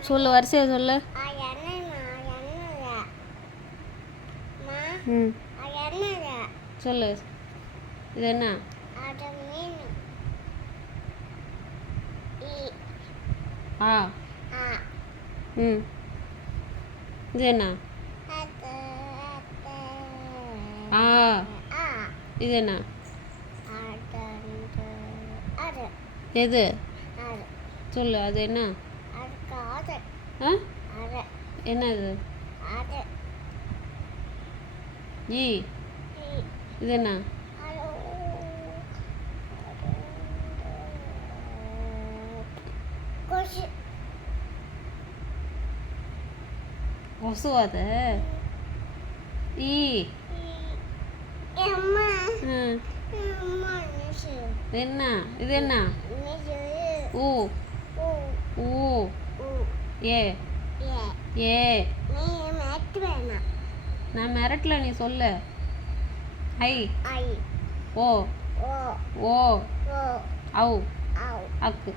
சொல்லு, வரிசையா சொல்லு. ம் சொல்லு. இது என்ன? ஆ. ம் இது என்ன? ஆ. இது என்ன? எது? சொல்லு, அது என்ன? ஆ என்ன இது? ஈ. இது என்ன? கொசு அது. ஈ. ம் என்ன? இது என்ன? ஊ. ஊ. ஏ. ஏ. நான் மிரட்டல, நீ சொல்லு. ஐ. ஓ. ஓ. ஔ. அக்கு.